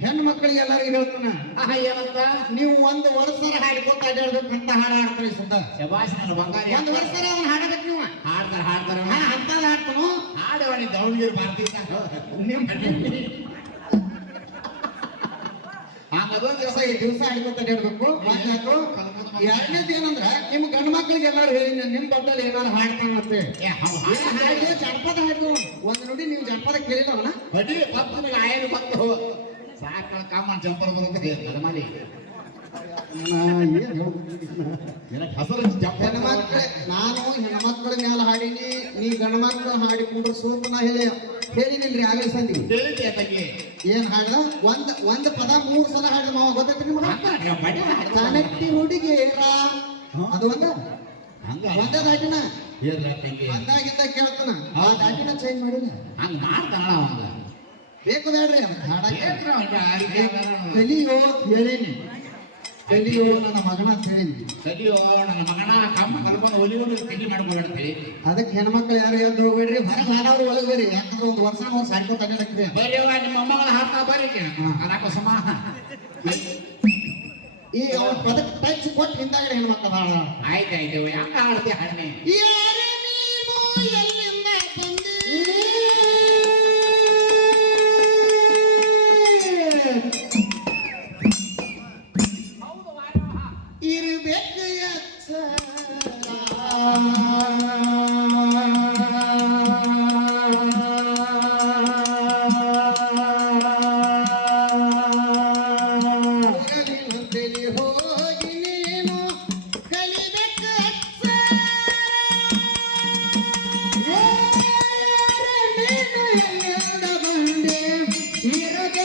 ಹೆಣ್ಣು ಮಕ್ಕಳಿಗೆ ಎಲ್ಲರಿಗೂ ಹೇಳ್ತಾನ ಏನಂತ ನೀವು ಒಂದು ವರ್ಷ ಹಾಡ್ಕೊತ ಅಡ್ಯಾಡ್ಬೇಕಂತ ಹಾಡ ಹಾಡ್ತಾರೆ ಸುದ್ದ ಬಂಗಾರಿ ಒಂದು ವರ್ಷ ಅದನ್ನ ಹಾಡಬೇಕು ನೀವು ಹಾಡ್ತಾರ ಅಂತದ ಹಾಡ್ತಾನು ಹಾಡವಾಣಿ ದಾವಣಗೆರೆ ಭಾರತೀಯ ಅದೊಂದು ದಿವಸ ಹಾಡ್ಕೊತ ಅಡ್ಯಾಡ್ಬೇಕು ಒಂದಾಯ್ತು. ಎರಡನೇದು ಏನಂದ್ರ ನಿಮ್ ಗಂಡು ಮಕ್ಕಳಿಗೆ ಎಲ್ಲಾರು ಹೇಳಿ ನಿಮ್ ಬದ್ದಲ್ಲಿ ಏನಾರು ಹಾಡ್ತಾನಂತೆ ಹಾಡಿದ್ರೆ ಜನಪದ ಹಾಡ್ದು ಒಂದ್ ನೋಡಿ ನೀವು ಜನಪದ ಕೇಳಿದವನ ಬಡ್ಡಿ ಭಕ್ತನಿಗೆ ಆಯನ ಭಕ್ತ ಸಾಕ ಕಾಮನ್ ಜಂಪರ್ ಬರುತ್ತೆ ತಲೆಮಾಲಿ ನಾನು ಹೆಣ್ಮಕ್ಳ ಮ್ಯಾಲ ಹಾಡಿನಿ ನೀ ಗಂಡ ಮಕ್ಳು ಹಾಡಿಕೊಂಡ್ರು ಸೂಪ ನಾ ಹೇಳಿನಿಲ್ರಿ ಆಗಲಿ ಸಂದಿ ಏನ್ ಹಾಡ್ದ ಒಂದ್ ಪದ 3 ಸಲ ಹಾಡಿದ ಮಾವ ಗೊತ್ತೈತ್ರಿ ನಿಮ್ಗೆ ಕನಟ್ಟಿ ಹುಡುಗೇರ ಅದು ಒಂದೇ ದಾಟಿನ ಅಂದಾಗಿದ್ದ ಕೇಳ್ತಾನ ಆ ದಾಟಿನ ಚೇಂಜ್ ಮಾಡಿಲ್ಲ ಹಂಗ ಮಾಡ್ತಾನ ಅವಂಗ ಬೇಕು ಬೇಡ್ರಿ ಕಲಿಯೋ ಹೇಳೇನಿ ಕಲಿಯೋ ನನ್ನ ಮಗನ ಅಂತ ಹೇಳೀನಿ ಕಲಿಯೋ ನನ್ನ ಮಗನ ಕಮ್ಮ ಕಲ್ಕೊಂಡು ಒಲಿಯೋದು ಕಲಿ ಮಾಡ್ಕೊಬೇಡ್ತೀವಿ ಅದಕ್ಕೆ ಹೆಣ್ಮಕ್ಳು ಯಾರು ಎದ್ದು ಹೋಗ್ಬೇಡ್ರಿ ಹೊರಗೆ ಹಾಡೋರು ಒಳಗೆ ಬೇರಿ ಯಾಕಂದ್ರೆ ಒಂದು ವರ್ಷ ಅವ್ರು ಸಾಡ್ಕೊತ ಅಡ್ಡಾಡಕ್ರಿ ಬರೀವ ನಿಮ್ಮ ಅಮ್ಮಗಳ ಹಾಡ್ತಾ ಬರೀ ಅದಕ್ಕ ಸಮ ಈ ಅವ್ರ ಪದಕ್ಕೆ ಟಚ್ ಕೊಟ್ಟು ಹಿಂದಾಗಡೆ ಹೆಣ್ಮಕ್ಳು ಹಾಡ ಆಯ್ತಾಯ್ತು ಯಾಕ ಹಾಡ್ತಿ ಹಾಡ್ನೆ ಎಲ್ಲಿಂದ ಬಂದಿ ಇರ್ಬೇಕು ಹೋಗಿ ನೀನು ಕಲಿಬೇಕು ಬಂದೆ ಇರಬೇಕು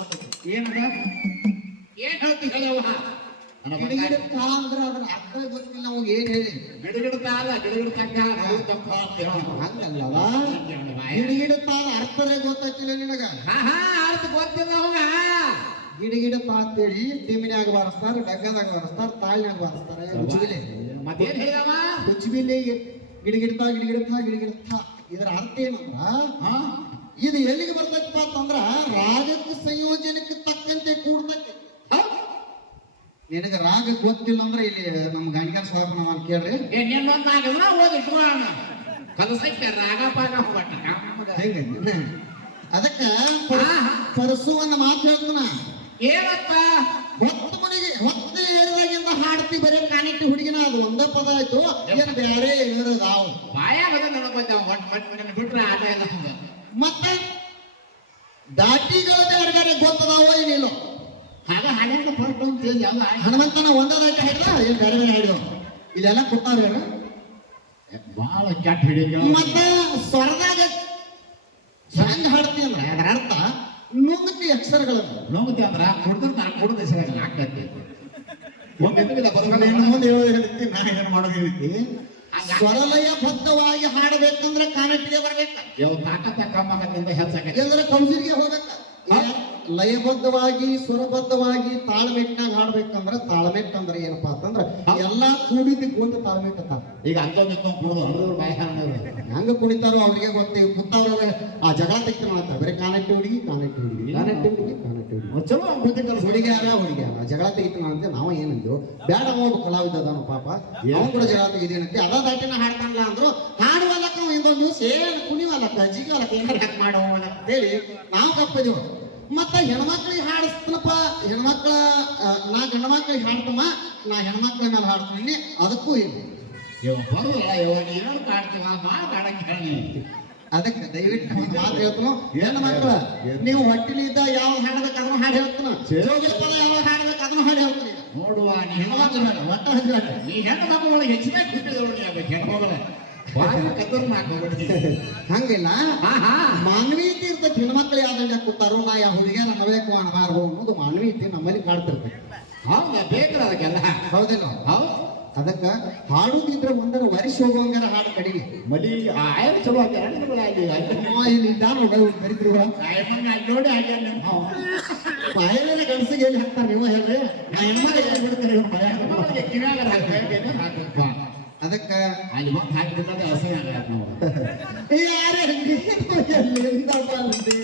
ಏನದ ಏನ್ ಹೇಳ್ತಿ ಹೇಳವ್ವ ನನ್ನ ಬಂಗಾರ ಗಿಡಗಿಡತಾ ಅಂದ್ರೆ ಅದ್ರ ಅರ್ಥ ಗೊತ್ತಿಲ್ಲ ನಮಗೆ ಏನ್ ಹೇಳಿ ಗಿಡಗಿಡತಾ ಅಲ್ಲ ಗಿಡಗಿಡತಕ್ಕ ನಾವು ತಪ್ಪ ಅಂತ ಹೇಳೋಣ ಹಂಗಲ್ಲವ ಗಿಡಗಿಡತಾ ಅರ್ಥರೇ ಗೊತ್ತಾಗ್ತಿಲ್ಲ ನಿನಗ ಹಾ ಅರ್ಥ ಗೊತ್ತಿಲ್ಲ ಅವಾಗ ಗಿಡಗಿಡತಾ ಅಂತೇಳಿ ಟಿಮಿನ್ಯಾಗ ಬಾರಿಸ್ತಾರ ಡಗ್ಗದಾಗ ಬಾರಿಸ್ತಾರ ತಾಳ್ನ್ಯಾಗ ಬಾರಿಸ್ತಾರ ಹುಚ್ಚುಬಿಲೆ ಮತ್ತೇನ್ ಹೇಳಿದವ ಹುಚ್ಚುಬಿಲೆ ಗಿಡಗಿಡತಾ ಗಿಡಗಿಡತಾ ಗಿಡಗಿಡತಾ ಇದರ ಅರ್ಥ ಏನಂದ್ರ ಹಾ ಇದು ಎಲ್ಲಿಗೆ ಬರ್ತೈತಪ್ಪ ಅಂತಂದ್ರ ರಾಗಕ್ಕೆ ಸಂಯೋಜನಕ್ಕೆ ತಕ್ಕಂತೆ ಕೂಡ್ತೈತಿ ನಿನಗ ರಾಗ ಗೊತ್ತಿಲ್ಲ ಅಂದ್ರೆ ಇಲ್ಲಿ ನಮ್ ಗಾಣಿಗಾರ ಸಾಹೇಬ್ ನಾವು ಕೇಳ್ರಿ ಇನ್ನೊಂದು ಆಗಲ್ಲ ಓದಿ ಇಟ್ಕೊಳ್ಳೋಣ ಕಲಸಕ್ಕೆ ರಾಗ ಪಾಗ ಹೋಗ್ಬಟ್ಟ ಹೆಂಗ ಅದಕ್ಕ ಪರಸು ಒಂದು ಮಾತು ಹೇಳ್ತಾನ ಏನಪ್ಪ ಹೊತ್ತು ಮನೆಗೆ ಹೊತ್ತು ಹೇಳಿದಾಗಿಂದ ಹಾಡ್ತಿ ಬರೀ ಕಾಣಿಟ್ಟಿ ಹುಡುಗಿನ ಅದು ಒಂದೇ ಪದ ಆಯ್ತು ಏನು ಬೇರೆ ಇರೋದಾವು ಬಾಯಾಗ ನನಗೆ ಬಂದ ಬಿಟ್ರೆ ಆಟ ಇಲ್ಲ ಮತ್ತೆ ದಾಟಿಗಳು ಬೇರೆ ಬೇರೆ ಗೊತ್ತದಾವೋ ಏನಿಲ್ಲ ಆಗ ಹನ್ನೆರಡು ಹೊರಟು ಅಂತ ಹೇಳಿ ಅಲ್ಲ ಹನುಮಂತನ ಒಂದೇ ದಾಟಿ ಹಿಡ್ದ ಏನು ಬೇರೆ ಬೇರೆ ಹಿಡಿದು ಇದೆಲ್ಲ ಕೊಟ್ಟಾರ ಬಹಳ ಕೆಟ್ಟ ಹಿಡಿದ ಮತ್ತೆ ಸ್ವರದಾಗ ಹೆಂಗ್ ಹಾಡ್ತಿ ಅಂದ್ರೆ ಅದರ ಅರ್ಥ ನುಂಗತಿ ಅಕ್ಷರಗಳನ್ನು ನೋಗುತ್ತಿ ಅಂದ್ರ ಕುಡ್ದ್ರೆ ನಾನು ಕುಡ್ದ ಹೆಸರಾಗ ಹಾಕತ್ತೆ ಮುಂದೆ ಹೇಳ್ತಿ ನಾ ಏನ್ ಮಾಡೋದು ಹೇಳ್ತಿ ಸ್ವರಲಯ ಬದ್ಧವಾಗಿ ಹಾಡಬೇಕಂದ್ರೆ ಕಾನಟ್ಟಿಗೆ ಬರ್ಬೇಕ ಯಾವ ತಾಕತ್ತ ಕಮ್ಮಗತ್ತಿಂದ ಹೆಚ್ಚಾಗತ್ತೆ ಎಲ್ಲರ ಕೌನ್ಸಿಲ್ಗೆ ಹೋಗಕ್ಕ ಲಯಬದ್ಧವಾಗಿ ಸ್ವರಬದ್ಧವಾಗಿ ತಾಳ್ಮೆಟ್ನಾಗ ಹಾಡ್ಬೇಕಂದ್ರ ತಾಳ್ಮೆಟ್ ಅಂದ್ರೆ ಏನಪ್ಪಾ ಅಂತಂದ್ರ ಎಲ್ಲಾ ಕೂಡಿದ್ದಕ್ಕೆ ಒಂದು ತಾಳ್ಮೆಟ್ ಅಂತ ಈಗ ಅಂತೊಂದು ಕುಡಿದು ಹರಿದ್ರು ಬಾಯ ಹೆಂಗ ಕುಣಿತಾರೋ ಅವ್ರಿಗೆ ಗೊತ್ತಿ ಕುತ್ತವ್ರ ಆ ಜಗಳ ತೆಗ್ತಾರ ಅಂತ ಬರೀ ಕಾನಟ್ಟಿ ಹುಡುಗಿ ಕಾನಟ್ಟಿ ಹುಡುಗಿ ಕಾನಟ್ಟಿ ಹುಡುಗಿ ಕಾನಟ್ಟಿ ಹುಡುಗಿ ಚಲೋ ಬುದ್ಧಿ ಕಲಿಸ್ ಹುಡುಗಿಯಾರ ಜಗಳ ತೆಗಿತಾನ ಅಂತ ನಾವ ಏನಂದ್ರು ಬೇಡ ಹೋಗ ಕಲಾವಿದ ಅದಾನು ಪಾಪ ಅವನು ಕೂಡ ಜಗಳ ತೆಗಿದೇನಂತೆ ಅದ ದಾಟಿನ ಹಾಡ್ತಾನಲ್ಲ ಅಂದ್ರು ಹಾಡುವಲ್ಲಕ್ಕ ಇನ್ನೊಂದು ದಿವಸ ಏನ್ ಕುಣಿವಲ್ಲಕ್ಕ ಜಿಗವಲ್ಲಕ್ಕ ಏನಾರ ಹಾಕಿ ಮಾಡೋ ಅಂತೇಳಿ ನಾವು ಕಪ್ಪಿದೆವು ಮತ್ತ ಹೆಣ್ಮಕ್ಳಿಗೆ ಹಾಡಿಸ್ತನಪ್ಪ ಹೆಣ್ಮಕ್ಳ ನಾ ಗಂಡ್ಮಕ್ಳಿಗೆ ಹಾಡ್ತಮ್ಮ ನಾ ಹೆಣ್ಮಕ್ಳ ಮೇಲೆ ಹಾಡ್ತೀನಿ ಅದಕ್ಕೂ ಇಲ್ಲ ಇವ ಬರುದಲ್ಲ ಇವ ನೀನು ಕಾಡ್ತೀವ ಮಾತಾಡಂಗೆ ಹೇಳಿ ಅದಕ್ಕೆ ದಯವಿಟ್ಟು ಒಂದು ಮಾತು ಹೇಳ್ತಾನು ಹೆಣ್ಣು ಮಕ್ಕಳ ನೀವು ಹೊಟ್ಟಿಲಿದ್ದ ಯಾವ ಹಾಡ್ಬೇಕು ಅದನ್ನು ಹಾಡು ಹೇಳ್ತಾನ ಜೋಗಿನ ಪದ ಯಾವ ಹಾಡ್ಬೇಕು ಅದನ್ನು ಹಾಡು ಹೇಳ್ತಾನೆ ನೋಡುವ ನೀ ಹೆಣ್ಣು ಮಕ್ಕಳ ಒಟ್ಟ ಹಂಗಾಟ ನೀ ಹೆಣ್ಣು ಮಕ್ಕಳ ಒಳಗೆ ಹೆಚ್ಚಿನ ಕುಟ್ಟಿದವಳು ನೀ ಆಗ್ಬೇಕು ಹೆಣ್ಣು ಹೋಗಲ್ಲ ಬಾಳ ಕತ್ತರ್ ಹಾಕೋಬಿಡ್ತಿ ಹಂಗಿಲ್ಲ ಮಾನವೀಯತೆ ಇರ್ತೈತಿ ಹೆಣ್ಮಕ್ಳು ಯಾವ್ದಂಡ ಕೂತಾರೋ ನಾ ಯಾವ ಹುಡುಗಿಯರ ನಡಬೇಕು ಅನ್ನಬಾರ್ದು ಅನ್ನೋದು ಮಾನವೀಯತೆ ನಮ್ಮಲ್ಲಿ ಕಾಡ್ತಿರ್ತೈತಿ ಹೌದಾ ಬೇಕ್ರ ಅದಕ್ಕೆಲ್ಲ ಹೌದೇನೋ ಹೌದು ಅದಕ್ಕ ಹಾಡುದಿದ್ರೆ ಒಂದರ ವರ್ಷ ಹೋಗುವಂಗಾರ ಹಾಡು ಕಡಿಮೆ ಮಲಿ ಆಯ್ತು ಚಲೋ ಆಗ್ಯಾರ ಬರಿದ್ರು ನೋಡಿ ಆಗ್ಯಾರ ಪಾಯಲೇ ಗಂಡಸಿಗೆ ಎಲ್ಲಿ ಹಾಕ್ತಾರ ನೀವು ಹೇಳ್ರಿ ನಾ ಹೆಣ್ಮಕ್ಳು ಕಿವ್ಯಾಗ ಹಾಕಪ್ಪ ಅದಕ್ಕ ಅಲ್ಲಿ ಬಂದು ಹಾಕಿದ್ರೆ ಅಸಹ್ಯ ಆಗಲ್ಲ ನಾವು ಯಾರೇ ಎಲ್ಲಿಂದ ಬಂದಿ